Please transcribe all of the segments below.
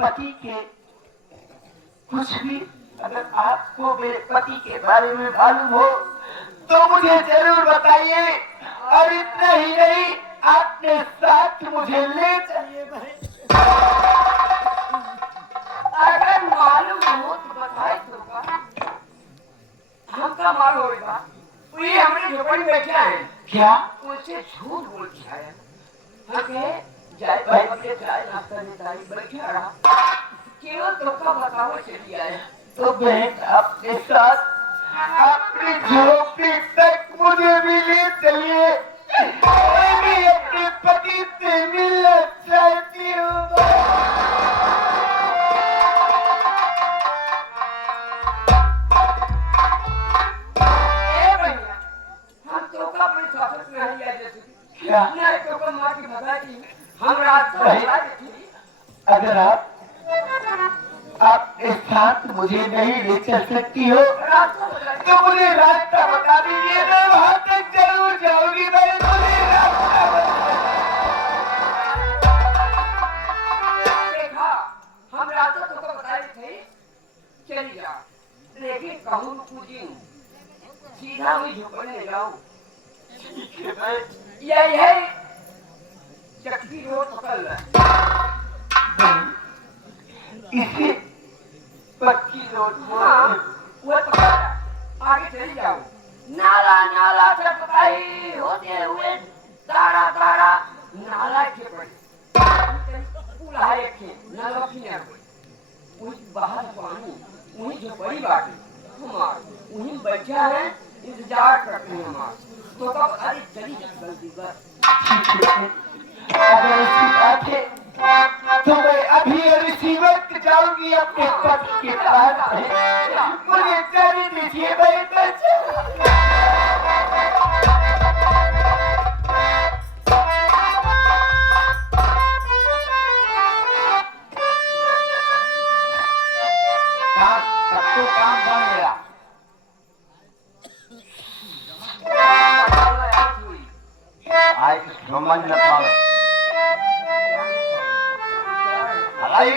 पति के कुछ भी अगर आपको मेरे पति के बारे में मालूम हो तो मुझे जरूर बताइए। और इतना ही नहीं, आपके साथ मुझे ले चलिए भाई। अगर मालूम हो तो बताए तो हमका मालूम होगा। वही हमने झोपड़ी बैठा है क्या उनसे झूठ बोल दिया है। हके जाए भाई बके जाए नाश्ता देता है बैठा रहा केवल तो का बताओ चली आए। तो बहन अपने साथ अपनी झोपड़ी तक मुझे भी ले चलिए। मैं भी अपने पति से मिलना चाहती हूँ। ए भैया हम तो का अपने साथ में नहीं आ जाते क्या नहीं तो का मां की भगा दी हम रास्ता भगा देती। अगर आप इस साथ मुझे नहीं ले चल सकती हो रास्ता भगा तो मुझे रास्ता बता दीजिए। मैं वहां तक जरूर जाऊंगी। मैं मुझे रास्ता देखा हम रास्ता तो का बताए थे चली जा लेकिन कहूँ पूजी सीधा हुई झोपड़ी में जाऊं यही है चक्की रोड पकड़ ले इसे पक्की रोड हाँ वो पकड़ आगे चली जाओ नाला नाला टपकाई होते हुए तारा तारा नाला के पड़ी पूरा है के नाला पीने को उस बाहर पानी वही जो बड़ी बात है हमार वहीं बैठा है इंतजार करते हैं हमार तो कब अरे चली जल्दी बस अगर ऐसी बात है तो मैं अभी और इसी वक्त जाऊंगी अपने पति के पास। मुझे जाने दीजिए। मैं तो काम बन गया। आई समझ न पाओ हलाई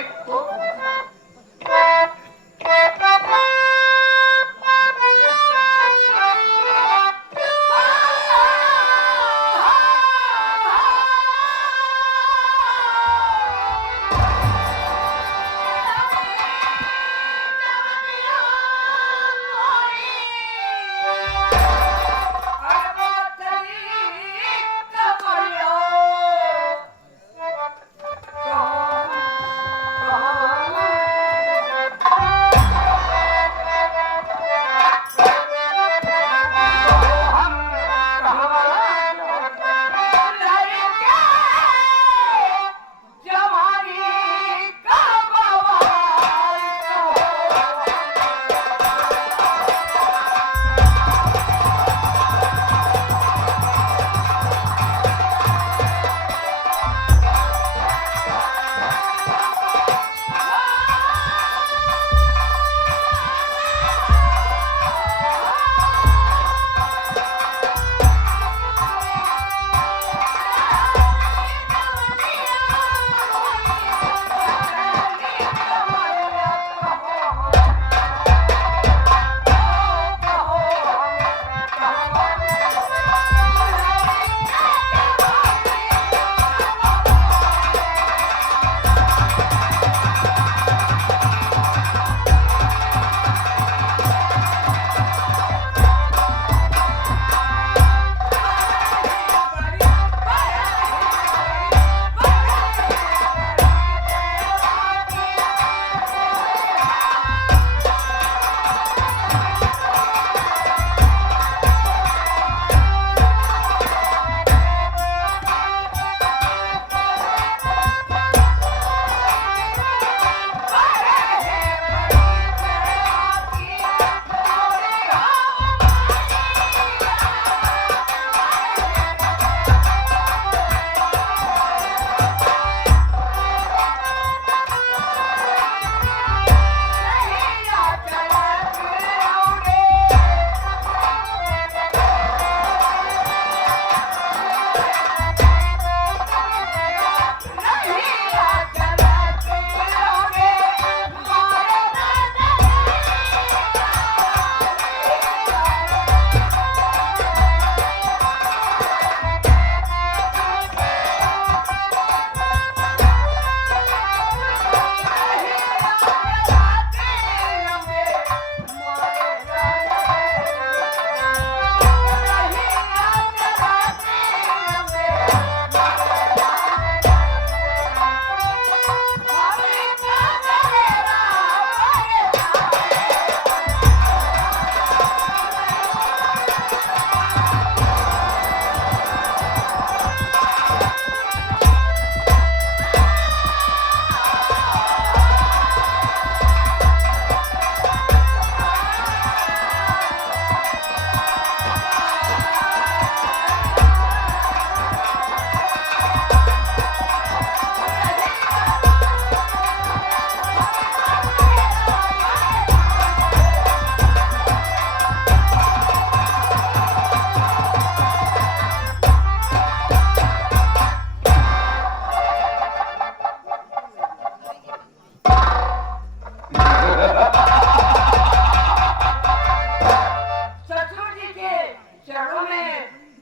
चरणों में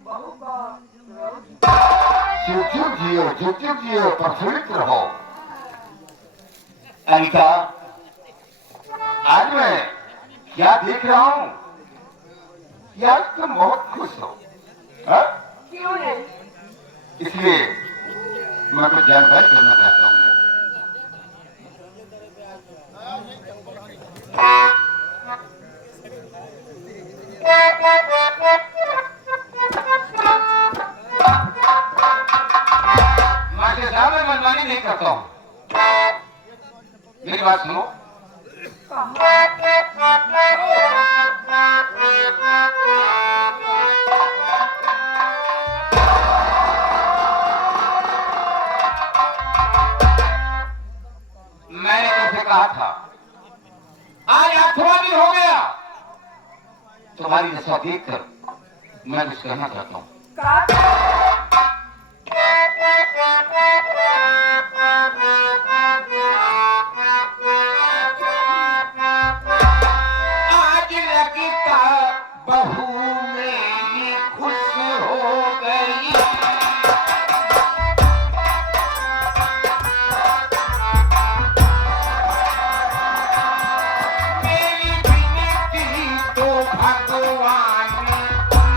बहू का चुप चुप जियो प्रफुल्लित रहो। अनिता, आज मैं क्या देख रहा हूँ, यार तुम बहुत खुश हो। हा? क्यों नहीं? इसलिए मैं कुछ जानकारी करना चाहता हूँ। मास्टर साहब, मैं मनमानी नहीं करता हूँ, मेरी बात सुनो। मैंने तुमसे कहा था, आज आठवां दिन हो गया, तुम्हारी दशा देखकर मैं कुछ कहना चाहता हूँ। आज लगता बहू मेरी खुश हो गई, मेरी विनती तो भगवान ने सुन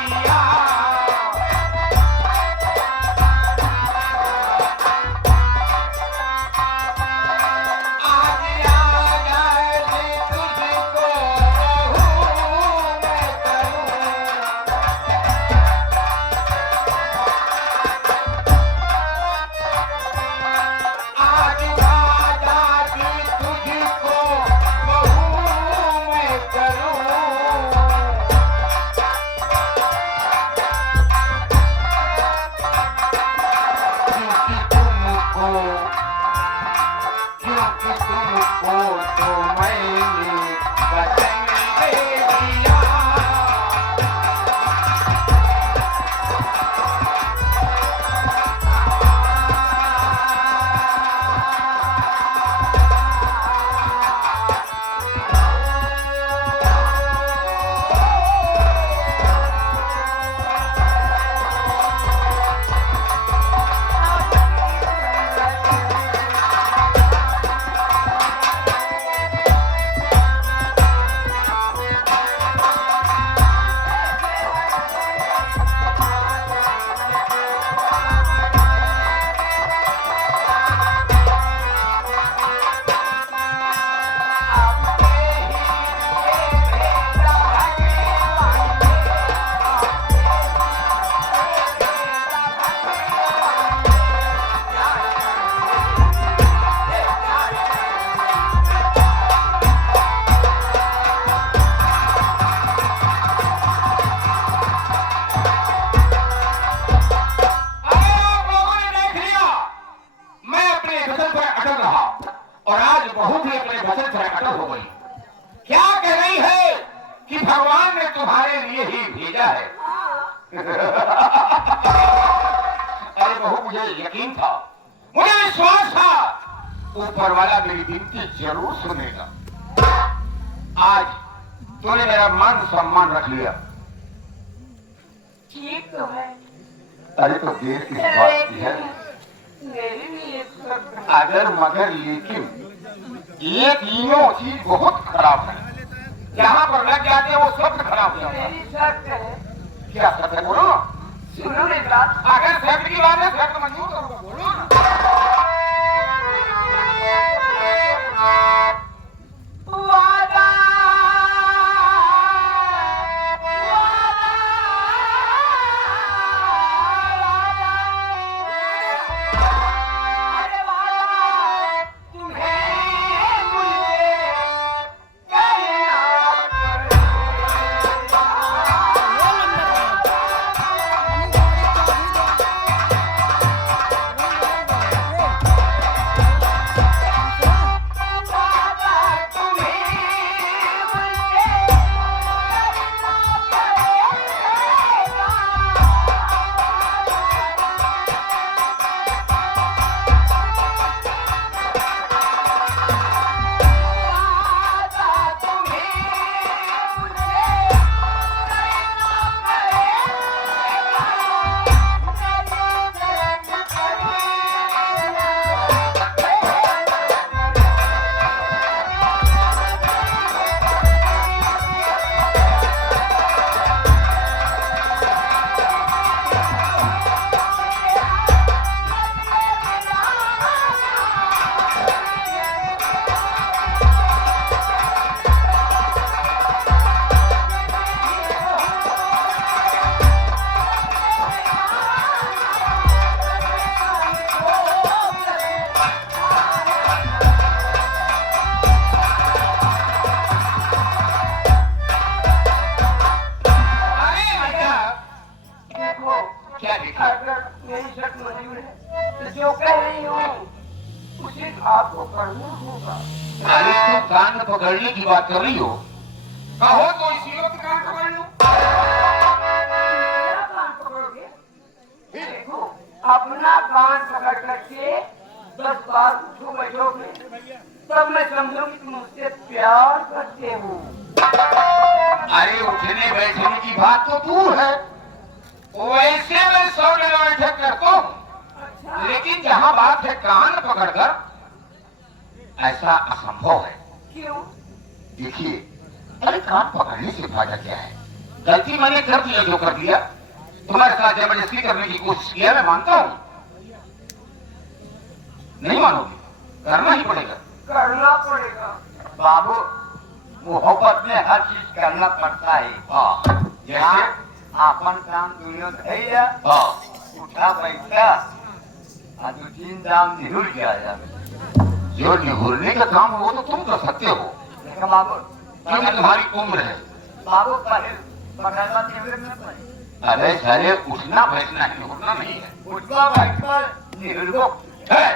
लिया। और आज बहू भी अपने वचन पर अटल हो गई। क्या कह रही है कि भगवान ने तुम्हारे लिए ही भेजा है। अरे बहू, मुझे यकीन था, मुझे विश्वास था, ऊपर वाला मेरी विनती जरूर सुनेगा। आज तूने मेरा मान सम्मान रख लिया। ठीक तो है। अरे तो देर किस बात की है। मेरे लिए अगर मगर लेकिन ये तीनों चीज बहुत खराब है। जहाँ पर लग जाते हैं वो सब खराब हो जाता है। मेरी शर्त है। क्या शर्त है, बोलो। सुनो मेरी बात। अगर शर्त की बात है, शर्त मंजूर करूंगा, बोलो ना। वादा मेरी शर्त मंजूर है, तो जो कह रही हूँ उसे आपको करना होगा। अरे तुम कान पकड़ने की बात कर रही हो? कहो तो इसी वक्त कान पकड़ लो। मेरा कान पकड़ोगे? देखो, अपना कान पकड़ करके 10 बार उठो बैठोगे, तब मैं समझूंगी तुम मुझसे प्यार करते हो। अरे उठने बैठने की बात तो दूर है, वैसे मैं 100 जगह बैठक करता हूँ, अच्छा, लेकिन जहाँ बात है कान पकड़कर, ऐसा असंभव है। क्यों? देखिए, अरे कान पकड़ने से फायदा क्या है? गलती मैंने कर दिया, जो कर दिया, तुम्हारे साथ जबरदस्ती करने की कोशिश किया, मैं मानता हूँ। नहीं मानोगे? करना ही पड़ेगा। करना पड़ेगा। बाबू, मोहब्बत में हर चीज करना पड़ता है। हाँ, जैसे आपन काम दुनिया धैर्य हाँ, उठा बैठा और 2-3 दाम निहुर गया। जो निहुरने का काम हो वो तो तुम कर सकते हो, देखा बाबू, क्योंकि तुम्हारी उम्र है। बाबू पहले पकड़ना निहुर में पड़े। अरे साले, उठना बैठना है, निहुरना नहीं है। उठवा बैठवा निहुर है?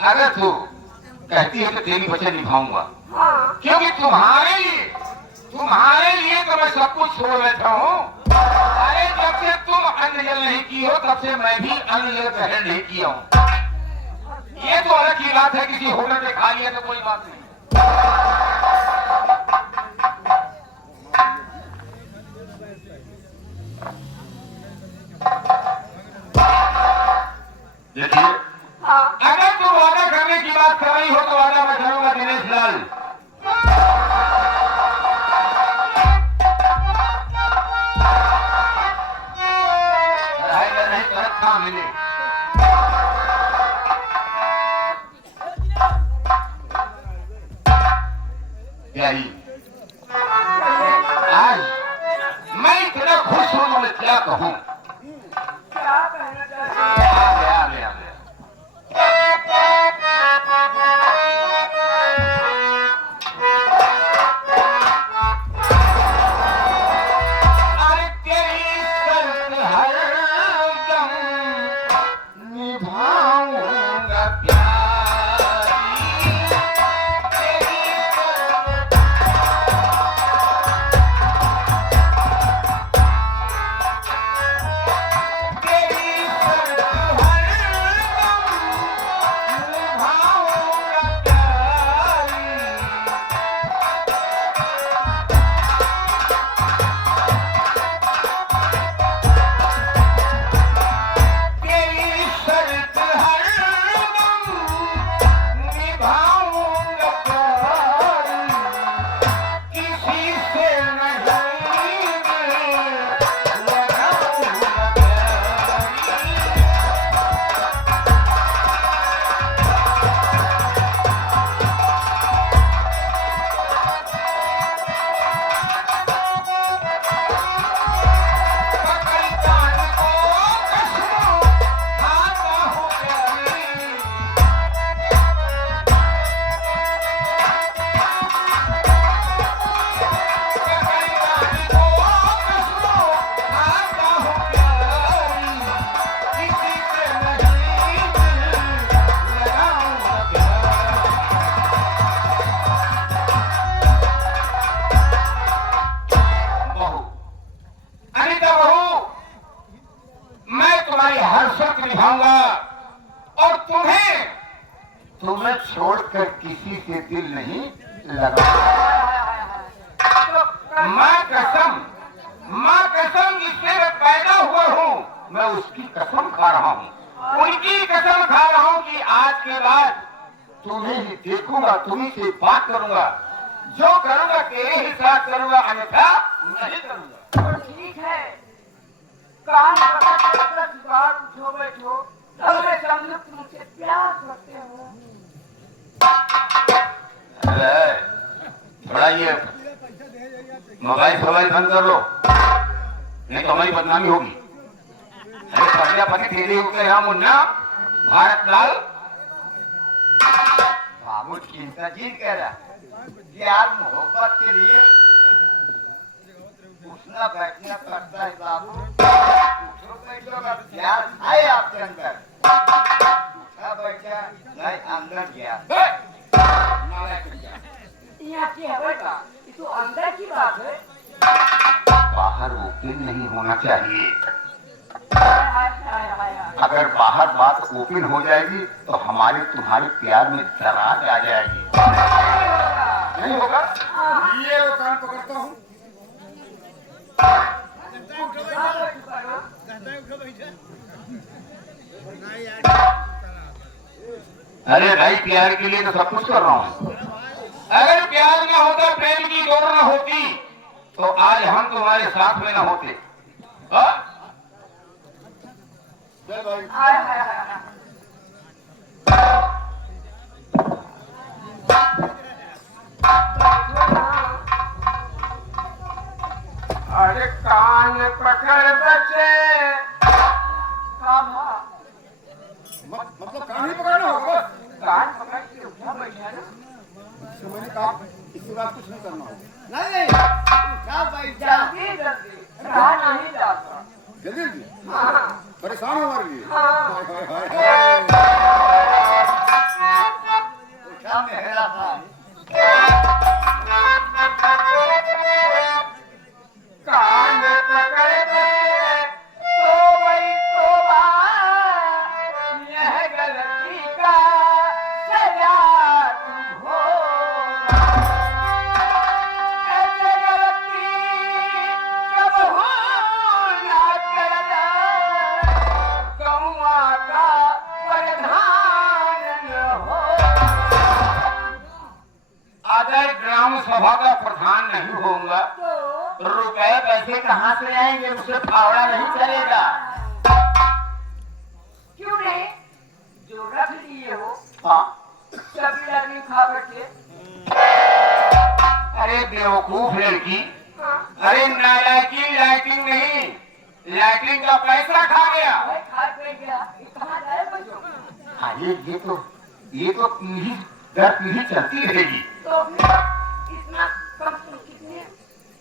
अगर तू कहती है तो तेरी वचन निभाऊंगा, हाँ, क्योंकि तुम्हारे लिए तो मैं सब कुछ छोड़ बैठा हूँ। अरे जब से तुम अन्न जल नहीं की हो, तब से मैं भी अन्न जल ग्रहण नहीं किया हूँ। ये तो अलग की बात है, किसी होटल में खा लिया तो कोई बात नहीं। देखिए, हाँ, अगर तुम वादा करने की बात कर रही हो तो वादा मैं करूंगा दिनेश लाल। नहीं करत कहाँ मिले। क्या ही? आज मैं इतना खुश हूं, मैं क्या कहूं। क्या कहना चाहते हैं? आ गया, आ गया, आ गया। अरे तेरी शर्त हरदम निभाऊंगा प्यारी, तेरी शर्त तेरी शर्त हरदम निभाऊंगा प्यारी। तेरी शर्त हरदम निभाऊंगा प्यारी, किसी से नहीं लगाऊंगा प्यारी। पकड़ कान को कसमों खाता हूँ प्यारी। पकड़ कान को कसमों खाता हूँ प्यारी, किसी से नहीं लगाऊंगा प्यारी। बहू, अनिता बहू, मैं तुम्हारी हर शर्त निभाऊंगा और तुम्हें छोड़कर किसी से दिल नहीं लगाऊंगा। माँ कसम जिससे मैं पैदा हुआ हूँ, मैं उसकी कसम खा रहा हूँ, उनकी कसम खा रहा हूँ कि आज के बाद तुम्हें ही देखूंगा, तुम्ही से बात करूंगा, जो करूंगा तेरे ही साथ करूंगा, अन्यथा नहीं करूंगा। तो ठीक है, कान पकड़ के 10 बार उठो बैठो, तब मैं समझू तुमसे प्यार करते हो। अरे, थोड़ा ये मोबाइल फोबाइल बंद कर लो, नहीं तो हमारी बदनामी होगी। अरे प्रजापति तेरे होकर यहाँ मुन्ना भारत लाल। बाबू चिंता जी कह रहा प्यार मोहब्बत के लिए उठना बैठना करता है बाबू। तो पैसों का ध्यान है आपके अंदर। उठा बैठा नहीं अंदर गया। नालायक करिया। यहाँ की है बेटा, ये तो अंदर की बात है। बाहर ओपन नहीं होना चाहिए। हाय हाय हाय हाय। अगर बाहर बात ओपन हो जाएगी तो हमारे तुम्हारे प्यार में दरार आ जाएगी। नहीं होगा? ये वो कान पकड़ता हूँ। अरे भाई प्यार के लिए तो सब कुछ कर रहा हूँ। अगर प्यार न होता, प्रेम की डोर न होती तो आज हम तुम्हारे साथ में न होते। हाँ? चल भाई। हाय हाय हाय हाय। अरे कान पकड़ बच्चे। मतलब कान ही पकड़ना होगा बस। कान पकड़ के उठा बैठा ना। इससे मैंने कहा इसके बाद कुछ नहीं करना होगा। नहीं उठा बैठ जा। जल्दी जल्दी रहा नहीं जाता। जल्दी जल्दी हाँ परेशान हो हमारे लिए। हाँ। हाय, हाय, हाय। उठा मेरा भाई। कान पकड़ के तो भाई तोबा, यह गलती का सजा तुम हो। ऐसे गलती कब हो ना करना, गौवा का प्रधान न हो। अगर ग्राम सभा का प्रधान नहीं होऊंगा तो रुपए पैसे कहाँ से आएंगे? उससे फावड़ा नहीं चलेगा। क्यों नहीं? जो रख लिए हो हाँ? सभी लड़की खा बैठे। अरे बेवकूफ लड़की, हाँ अरे नालायकी लाइटिंग नहीं, लाइटिंग का पैसा खा गया। भाई खा बैठ गया। ये कहाँ जाए बच्चों? अरे ये तो पीढ़ी दर पीढ़ी चलती रहेगी। तो फिर इतना कम कितने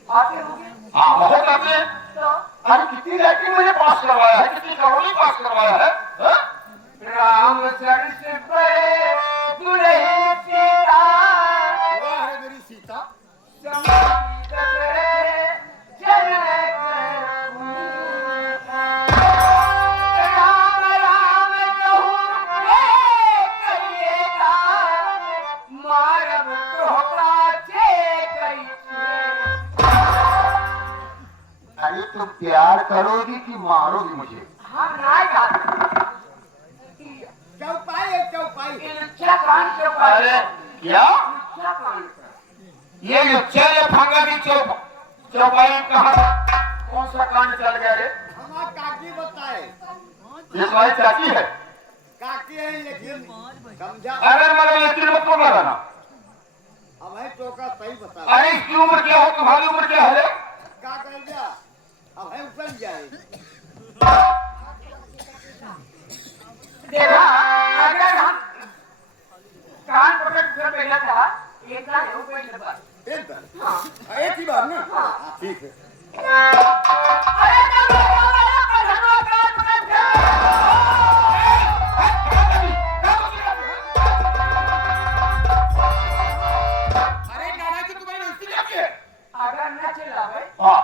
आते होंगे? हाँ बहुत आते हैं। तो अरे कितनी लाइटिंग मुझे पास करवाया है, कितनी करोड़ी पास करवाया है। हाँ? राम चरित पे दुल्हन सीता, वाह है मेरी सीता। संगीत करे जनक भूमि। राम राम कहूँ ये कहिएगा, मारब तोहका छे कैसे। अरे तुम प्यार करोगी कि मारोगी मुझे? हम नहीं खाते। चौपाई है चौपाई। इल्चा कान के ऊपर। अरे क्या इल्चा कान पर। ये जो चल फंगा की चौपाई कहाँ? कौन सा कांड चल गया रे? हमारा काकी बताए। ये तुम्हारी चाची है? काकी है लेकिन समझा। अगर मतलब लेकिन मत बोला ना। अब है तो का सही बता। अरे इसकी उम्र क्या है, तुम्हारी उम्र क्या है? का कर दिया? अब है ऊपर जाए। देखा, अगर हम कान पकड़ कर बैठा था, एक ना हो कोई डब्बा। एक बार। एक ही बार ना। हाँ, ठीक है। अरे चलो चलो कान पकड़ के। अरे नाना की तुम्हारी बेइज्जती क्या की है? अगर न चिल्लावे हाँ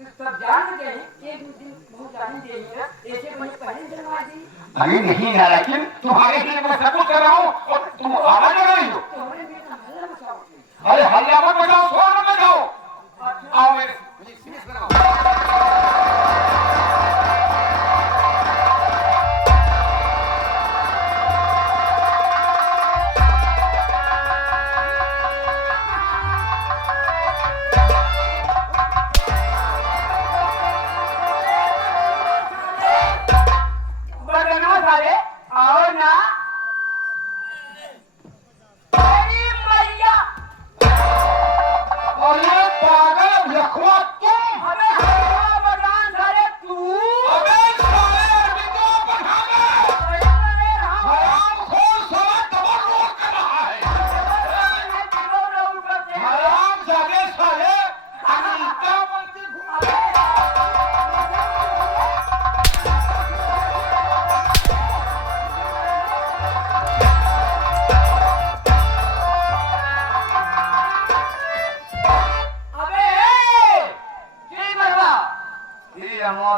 तो सब जान गए एक दिन बहुत जानी देंगे ऐसे कोई पहले जन्मा दी। अरे नहीं ना, लेकिन तुम्हारे लिए मैं सब कुछ कर रहा हूँ और तुम आवाज लगा रही हो। तुम्हारे बेटा हल्ला मचाओ। अरे हल्ला मत बजाओ, शोर मत बजाओ। आओ मेरे मुझे सीरियस बनाओ। बदनवा साले आओ ना। अरे मैया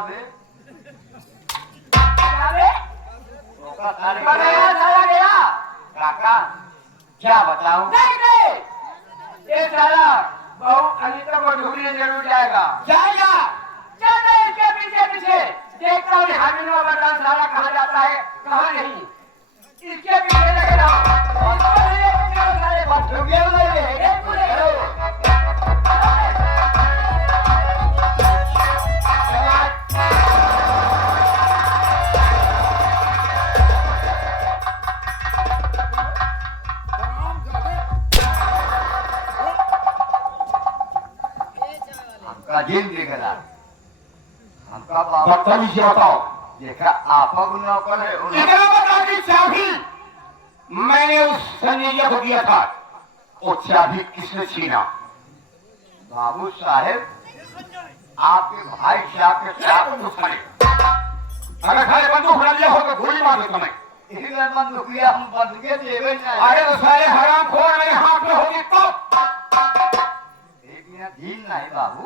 बे क्या बे? रोका सारे बताया साला गया। काका क्या बताऊं नहीं नहीं, ये साला बहू अनीता को ढूंढने जरूर जाएगा। जाएगा चल रहे इसके पीछे पीछे, देखता हूँ हामिद बता साला कहाँ जाता है कहाँ नहीं। इसके पीछे लगे रहो। इसको नहीं लेके जाओ साले बच्चों के लिए। एक पूरे करो। हमका जेल दे गला हमका बाबा बदतमीजी बताओ। देखा आपा गुना पर है इतना बता कि चाबी मैंने उस संजय को दिया था, वो चाबी किसने छीना? बाबू साहेब आपके भाई साहब के साथ तो खड़े, अगर खाली बंदूक रख लिया हो तो गोली मार दो तुम्हें। इसलिए बंदूकिया हम बंदूकें देवे नहीं अरे तो सारे हराम खोर मेरे हाथ में होगी तो लेकिन झील नहीं बाबू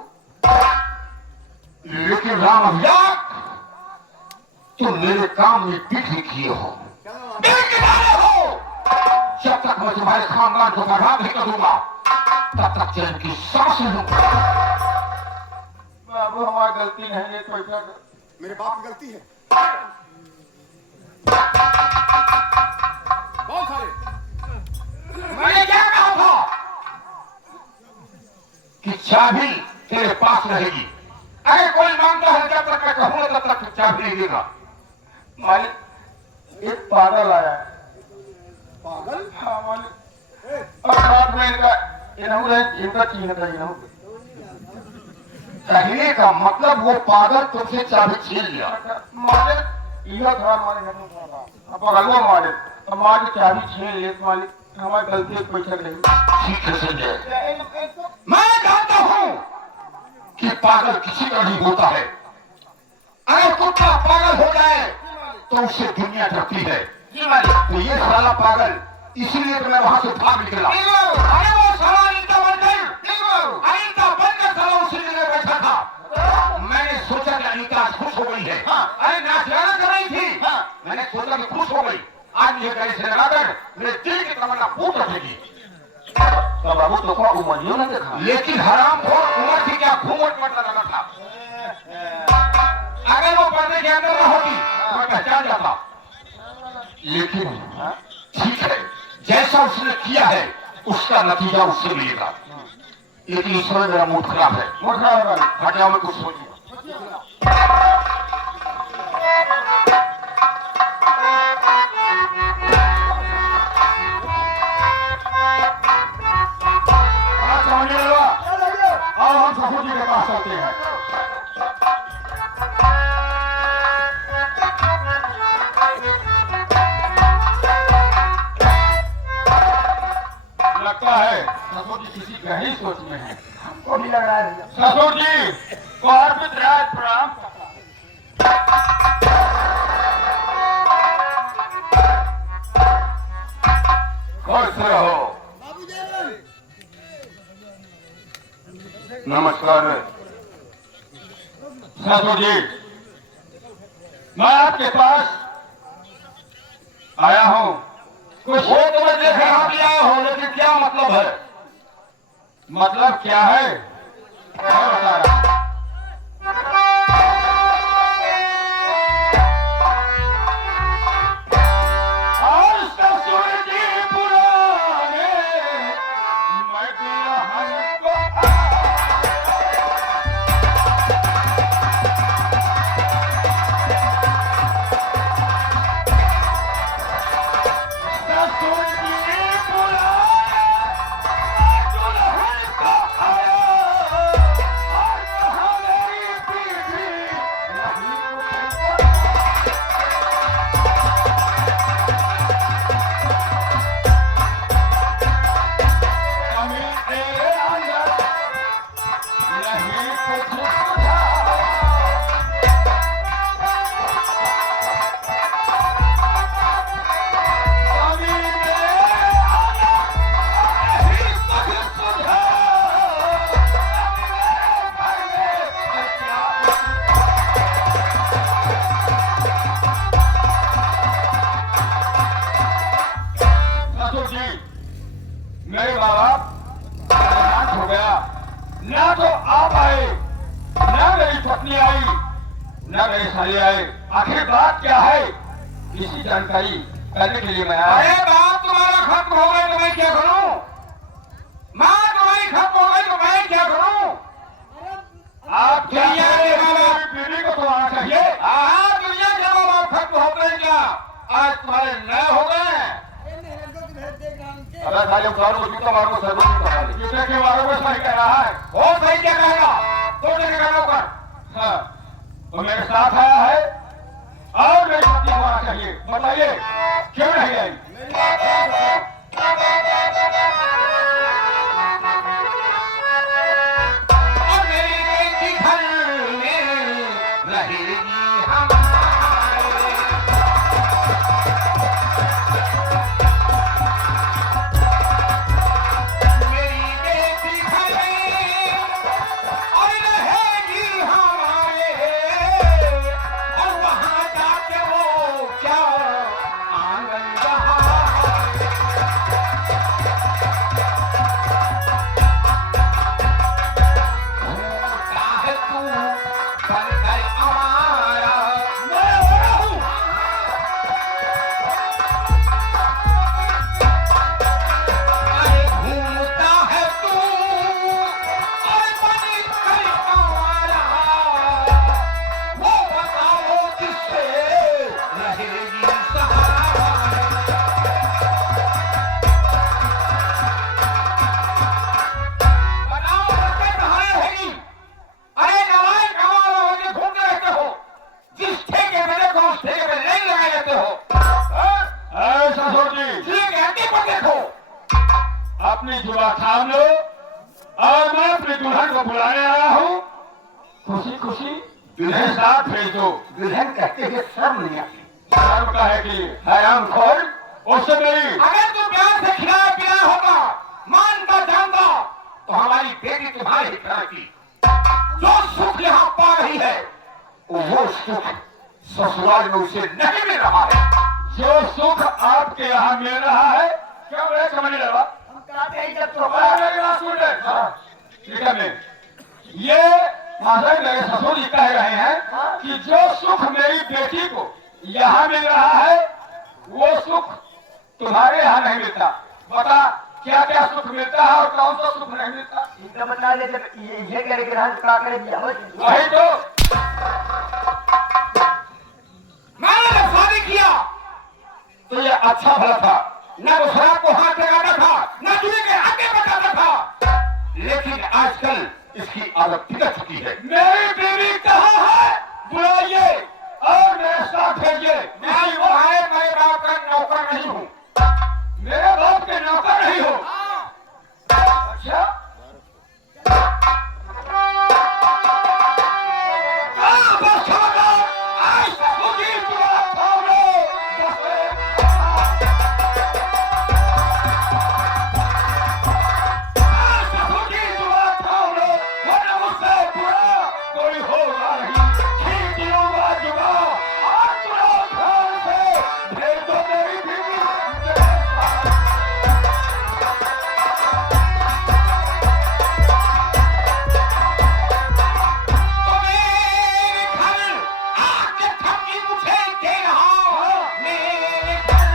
लेकिन राम अभियान तुम मेरे काम में पीछे किए हो, बेकिनारे हो। जब तक मैं तुम्हारे खानदान को बर्बाद नहीं करूंगा तब तक चैन की सांस नहीं लूंगा। बाबू हमारी गलती नहीं है तो ऐसा मेरे बाप की गलती है। बहुत सारे मैंने क्या कहा था कि चाबी तेरे पास रहेगी, अगर कोई मांगता है जब तक मैं कहूंगा तब तक चाबी नहीं देगा। मालिक एक पागल आया है पागल। हाँ मालिक और रात में इनका चीन था इनहू कहने का मतलब वो पागल तुमसे चाबी छीन लिया। मालिक यह था मालिक अब पगलवा मालिक हमारी चाबी छीन ले मालिक हमारी गलती कोई शक नहीं ठीक है संजय, मैं जानता हूं कि पागल किसी का नहीं होता है। अगर कुत्ता पागल हो जाए तो उससे दुनिया डरती है। तो ये साला पागल, इसीलिए तो मैं वहां से भाग निकला। अरे वो साला अनीता बनकर साला उसी जगह बैठा था। मैंने सोचा कि अनीता आज खुश हो गई है। अरे नाच गाना कर रही थी। मैंने सोचा कि खुश हो गई, आज ये गले से लगाकर मेरे दिल की तमन्ना पूर्ण रखेगी। तो बाबू तो को उमरियो ना देखा लेकिन हराम खोर उम्र थी क्या घूंघट पड़ता लगा था। अगर वो पर्दे के अंदर न होती तो मैं पहचान जाता। लेकिन ठीक है, जैसा उसने किया है उसका नतीजा उससे मिलेगा। लेकिन इस समय मेरा मूड खराब है। मूड खराब है हट जाओ, मैं कुछ सोचूंगा। आओ हम ससुर जी के पास चलते हैं। लगता है ससुर जी किसी गहरी सोच में है हमको भी लग रहा है। ससुर जी को अर्पित राज प्रणाम खुश रहो। नमस्कार ससुर जी, मैं आपके पास आया हूँ। कुछ वो तो मैं देख रहा भी आया हूं, लेकिन क्या मतलब है? मतलब क्या है मैं बता रहा हूं। और ससुर जी बुलाए मैं दुल्हन को ससुर जी बुलाए मैं दुल्हन को आया और कहा मेरी बीवी नहीं उठेगा। कमी तेरे अंदर नहीं कुछ सुझा। कमी तेरे अंदर नहीं कुछ सुझा। कमी मेरे घर में क्या ना तो आप आए, ना मेरी पत्नी आई, ना मेरे साले आए। आखिर बात क्या है? इसी जानकारी करने के लिए मैं आया। अरे बात तुम्हारा खत्म हो गई तो मैं क्या करूं? माँ तुम्हारी खत्म हो गई तो मैं क्या करूं? आप क्या दुनिया के बाबा बीवी को तो आना चाहिए। हाँ, दुनिया के बाबा खत्म हो गए क्या? आज तुम्हारे नए हो गए। अबे साले उतारो को जूता मारो, सर जूते के मारो को सही कह रहा है। वो सही क्या कहेगा? 2 जगह का नौकर। हाँ, तो मेरे साथ आया है और मेरी पत्नी को आना चाहिए। बताइए क्यों नहीं आई? और मेरी बेटी घर में रहेगी हमारे। मेरी बेटी घर में और रहेगी हमारे। और वहाँ जाके वो क्या आंगन बहारे। घूमता है तू बनकर आवारा। मैं हो रहा हूँ। अरे घूमता है तू और बनकर आवारा। वो बताओ किससे रहेगी सहारा। बताओ बच्चे कहाँ रहेगी? अरे नालायक हमारा होके घूमते रहते हो। जिस ठेके में देखो उस ठेके में नहीं लगाए रहते हो। ऐसा सोची ठीक है, आगे पर देखो। अपनी जुबान थाम लो और मैं अपनी दुल्हन को बुलाने आया हूँ। खुशी खुशी दुल्हन साथ भेज दो। दुल्हन कहते हुए शर्म नहीं आती। शर्म का है कि हराम खोर उससे मेरी अगर तू प्यार से खिलाया पिलाया होगा, मानता जानता, तो हमारी बेटी तुम्हारे ही तरह की जो सुख यहाँ पा रही है, वो सुख ससुराल में उसे नहीं मिल रहा है। जो सुख आपके यहाँ मिल रहा है क्या मैं समझ लगा? हम कहते हैं जब तो मेरी बात सुन ले। ठीक है मैं ये महाशय मेरे ससुर जी कह रहे हैं कि जो सुख मेरी बेटी को यहाँ मिल रहा है वो सुख तुम्हारे यहाँ नहीं मिलता। बता क्या क्या सुख मिलता है और कौन सा सुख नहीं मिलता? इनका बता दे जब ये करे कि राज का करे दिया हो। वही तो मैंने जब शादी किया तो ये अच्छा भला था, न तो शराब को हाथ लगाता था, न दूल्हे के आगे बताता था। लेकिन आजकल इसकी आदत बिगड़ चुकी है। मेरी बीवी कहाँ है? बुलाइए और मेरे साथ भेजिए। मैं वो है, मेरे बाप का नौकर नहीं हूँ। मेरे बाप के नौकर नहीं हो। अच्छा बस खबरदार, आज मुझे तुम्हारा थाम लो। आज मुझे तुम्हारा थाम लो, वरना मुझसे बुरा कोई होगा नहीं। खींच लूंगा जुबा और तुरंत घर से भेज दो मेरी बीवी मेरे साथ। तो मेरे घर आके थपकी मुझे दे रहा। मेरे घर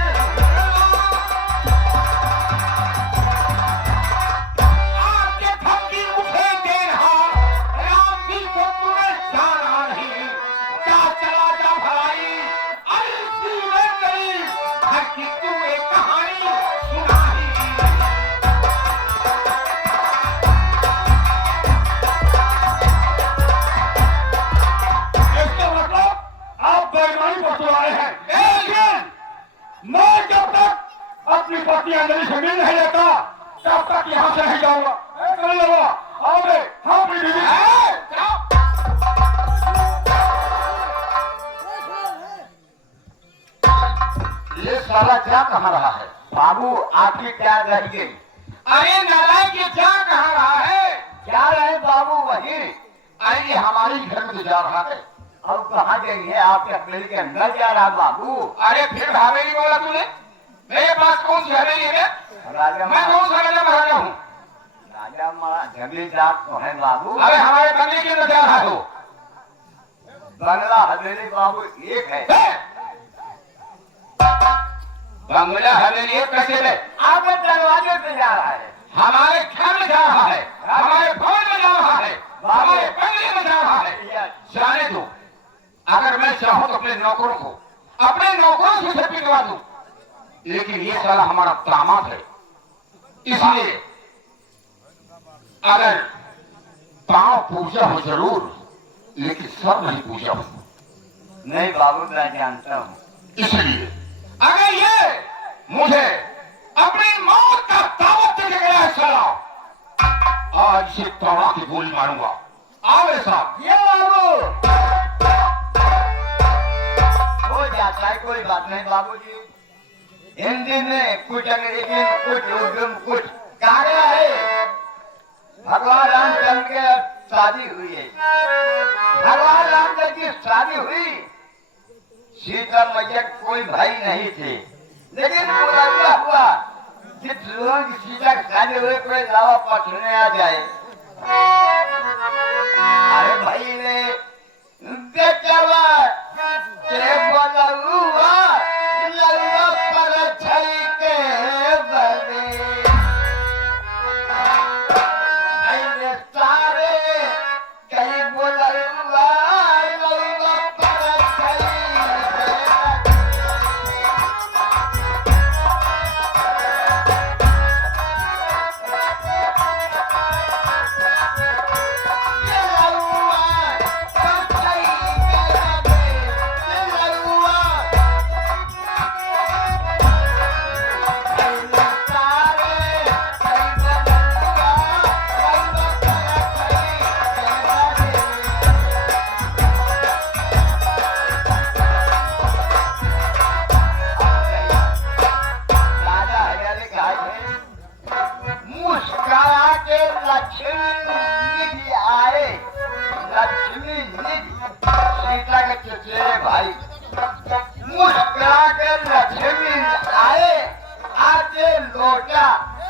आके थपकी मुझे दे रहा। राम जी को तुरंत जाना नहीं। जा चला जा भाई, ऐसी में गई घर की तू एक कहानी सुनाई। इसका मतलब आप बेईमानी पर तुलाए हैं। लेकिन मैं जब तक अपनी पत्नी अंजलि से मिल नहीं लेता तब तक यहाँ से नहीं जाऊंगा। चल लगा आओ बे, हाँ अपनी बीवी जाओ। ये साला क्या कहा रहा है? बाबू आपकी क्या रह गई? अरे नालायक, ये जा कहाँ रहा है? क्या रहे बाबू वही? अरे ये हमारे ही घर में तो जा रहा है। अब कहाँ गई है? आपके हवेली के अंदर जा रहा बाबू। अरे फिर हवेली बोला तूने? मेरे पास कौन सी हवेली है? राजा मैं कौन सा राजा महाराजा हूँ? राजा हमारा जमींदार तो है बाबू। अरे हमारे बंगले की नजर रहा हो। बंगला हवेली बाबू एक है। बंगला हवेली एक कैसे है? आपके दरवाजे पे जा रहा है, हमारे घर में जा रहा है, हमारे भवन में जा रहा है, हमारे बंगले में जा रहा है। जाने दो, अगर मैं चाहूं तो अपने नौकरों से उसे पिटवा दूं, लेकिन ये साला हमारा दामाद है, इसलिए अगर पांव पूजा हो जरूर, लेकिन सर नहीं पूजा हो। नहीं बाबू मैं जानता हूँ। इसलिए अगर ये मुझे अपनी मौत का दावत देके गया है साला, आज से तोड़ा की गोली मारूंगा। आओ मेरे साथ। ये बाबू हो जाता है, कोई बात नहीं बाबूजी। हिंदी में कुछ, अंग्रेजी में कुछ, उर्दू में कुछ। कहा है भगवान रामचंद्र की शादी हुई है। भगवान रामचंद्र की शादी हुई, सीता मैया के कोई भाई नहीं थे, लेकिन पूरा हुआ जिस लोग सीता की शादी हुई कोई लावा पटने आ जाए। अरे भाई ने बेचवा के बोलुआ ललवा पर छई के बने ऐने सारे कहीं बोलुआ ललवा पर छई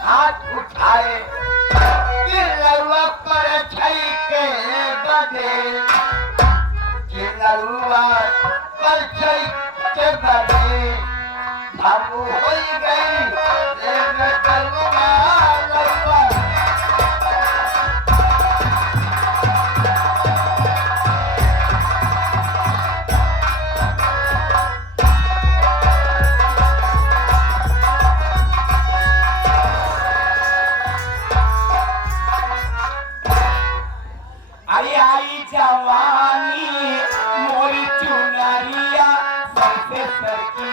हाथ उठाए लड़ुआ पर छई के बने, लड़ुआ पर छई के बने हम हो गई लड़ुआ लड़ुआ। जवानी मोरी चुनरिया सबसे सरकी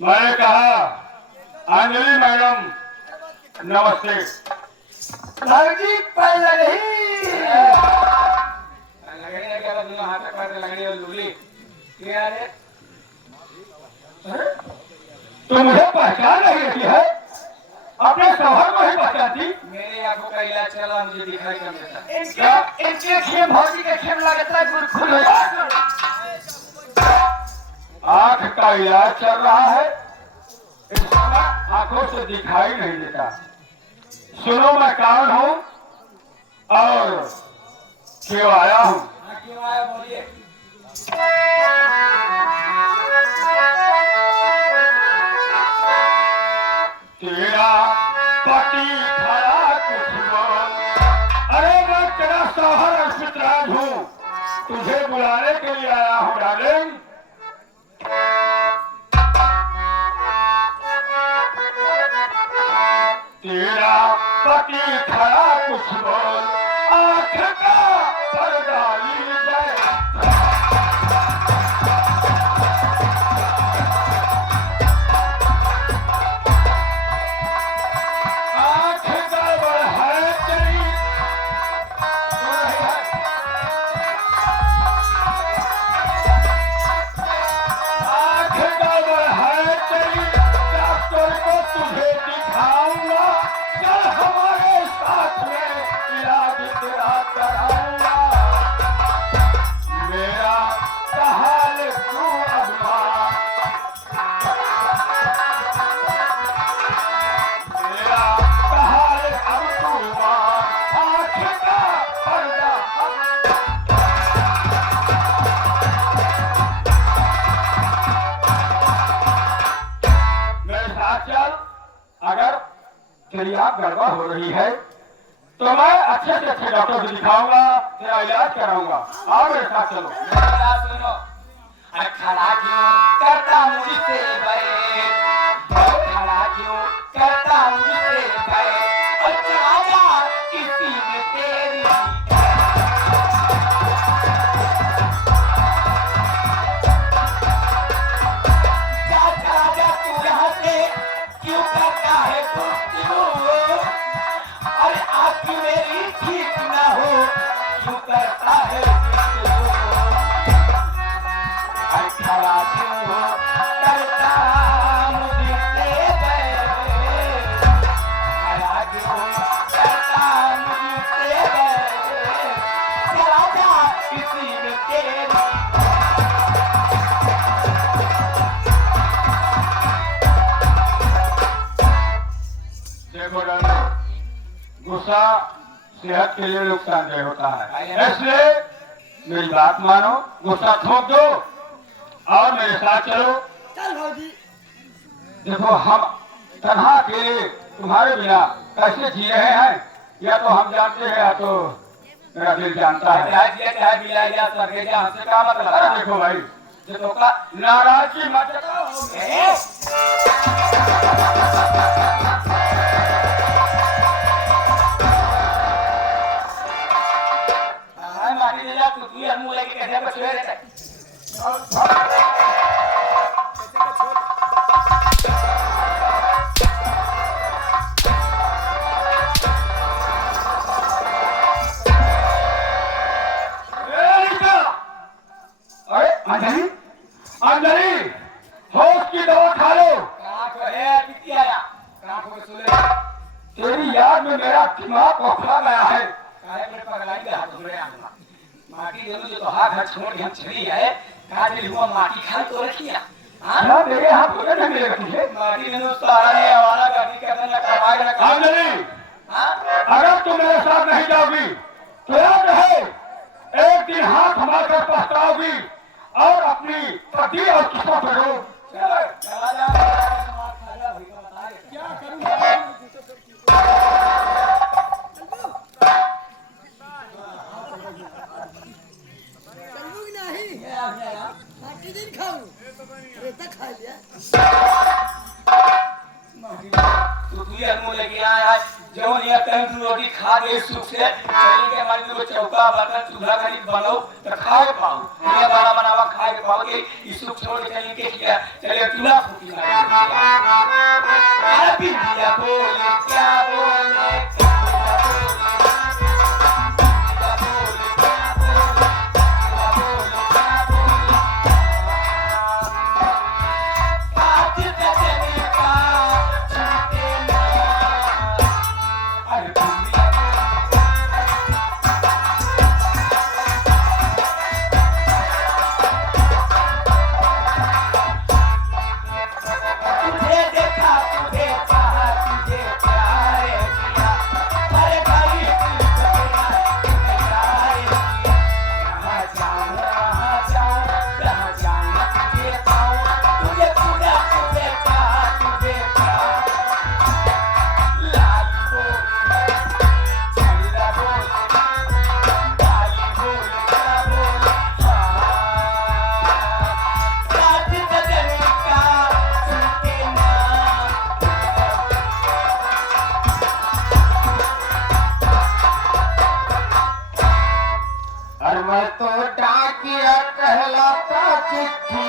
मैंने कहा अंजलि मैडम नमस्ते। जी पहले तो मुझे पहचान नहीं रही है, अपने शौहर को ही पहचानती। मेरे आंखों का इलाज चला, मुझे दिखाई कम देता। इनके खेम भौजी के खेम लगता है गुरखुल हो जाता। आंख का इलाज चल रहा है, इस समय आंखों से दिखाई नहीं देता। सुनो मैं कौन हूँ और क्यों आया हूँ। क्यों आया बोलिए। तेरा पति खड़ा कुछ बोल। अरे मैं तेरा शौहर अर्पित राज हूँ, तुझे बुलाने के लिए आया हूँ डार्लिंग। तेरा पति खड़ा कुछ बोल, आँख का पर्दा लीन जाए। आँख गड़बड़ है तेरी, आँख गड़बड़ है तेरी, डॉक्टर को तुझे दिखाऊंगा, चल हमारे साथ में इलाज तेरा कराऊंगा। मेरा कहाल तू अभिमान, मेरा कहाल अब तू मान, आँख का पर्दा मेरे साथ चल। अगर तेरी आँख गड़बड़ हो रही है तो मैं अच्छे से अच्छे डॉक्टर को दिखाऊंगा, तेरा इलाज कराऊंगा। आओ मेरे साथ चलो। मेरा सुनो, अरे खड़ा क्यों करता मुझसे बैर, खड़ा क्यों करता मुझसे बैर, और चला जा इसी में तेरी। जा तू यहाँ से, क्यों करता है गुफ्तगू, अरे आँख मेरी ठीक ना हो, क्यों करता है गुफ्तगू। अरे खड़ा क्यों करता मुझसे बैर, खड़ा क्यों करता मुझसे बैर, चला जा इसी में तेरी। देखो डार्लिंग, गुस्सा सेहत के लिए नुकसानदेह होता है, इसलिए मेरी बात मानो, गुस्सा थोक दो और मेरे साथ चलो। चल भौजी। देखो हम तन्हा अकेले तुम्हारे बिना कैसे जी रहे हैं, या तो हम जानते हैं या तो मेरा दिल जानता है। क्या बिला गया सर गया, हमसे क्या मतलब। अरे देखो भाई, देखो का नाराजगी मत जताओ। माटी ले जा, तू ही मुंह लेके कैसे बचवे रहता है। अरे अंजलि, अंजलि, होश की दवा खा लो। कहाँ को है बिट्टी आया, कहाँ को सुने। तेरी याद में मेरा दिमाग खोखला गया है। काहे पे पगलाई के हाथ धुले आऊंगा। माटी देनो जो तो हाथ हाथ छोड़ के हम छड़ी है, कहाँ दिल हुआ माटी खा तो रखिया। हाँ ना मेरे हाथ मुझे नहीं मिलेगा तुझे। माटी देनो सारा ने आवारा गाड़ी करने ना करवाए ना कर। अंजलि, हाँ अगर तुम मेरे साथ नहीं जाओगी तो याद रहे, एक दिन हाथ हमारे कर पछताओगी और अपनी पति और किस्मत पे रो। चलो चला जा, खाना भाई का बता दे। क्या करूं? चलूंगी नहीं। बाकी दिन खाऊं, रेता खा लिया। तू ही मुंह लेके आया है, जो ये टाइम रोटी खा के सुख से चली के मान लो चौका बर्तन चूल्हा खरीद बनाओ तो खा के पाओ, ये बड़ा बनावा खा के पाओ के इस सुख छोड़ के चली के किया चले चूल्हा फूकी ना। अरे बिटिया बोले क्या बोले, तुझे देखा तुझे चाहा तुझे कहलाता चिट्ठी